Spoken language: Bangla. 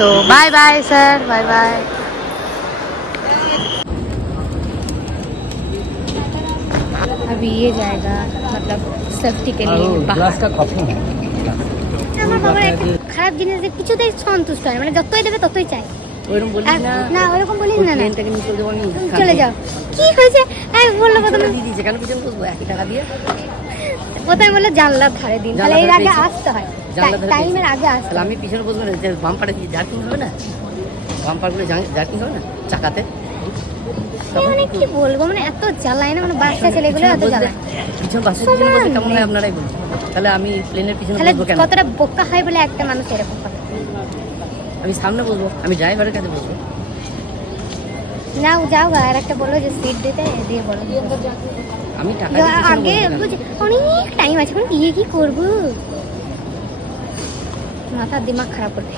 सो bye bye sir, bye bye. अभी ये जाएगा मतलब सेफ्टी के लिए আমার বাবার একটা খারাপ জিনিস যে কিছুতেই সন্তুষ্ট হয়, মানে যতই দেবে ততই চাই। ওইরকম বলিস না, না ওরকম বলিস না, প্লেন থেকে নিচে দেবো আমি, চলে যাও। কি হয়েছে বললো প্রথমে দিয়ে দিয়েছে, কেন পিছনে বসবো 1 টাকা দিয়ে? প্রথমে বললো জানলার ধারে দিন, তাহলে এর আগে আসতে হয়, জানলার ধারে টাইমের আগে আসতে তাহলে আমি পিছনে বসবো না, বাম্পারে কি জার্কিং হবে না? বাম্পারগুলো জার্কিং হবে না চাকাতে? মানে কি বলবো, মানে এত জ্বালায় না, মানে বাচ্চা ছেলেগুলো এত জ্বালায়। পিছনে বাসের পিছনে বসে কেমন হয় আপনারাই বলুন। তাহলে আমি প্লেনের পিছনে তাহলে বসবো কেন? কতটা বোকা হয় বলে একটা মানুষ এরকম করে। আমি সামনে বসবো, আমি ড্রাইভারের কাছে বসবো। যাও যাও, আর একটা বললো যে সিট দিতে, দিয়ে বলো আমি টাকা দিয়ে পিছনে আগে বসবো কেন? অনেক টাইম আছে, এখন গিয়ে কি করবো, মাথার দিমাগ খারাপ করতে।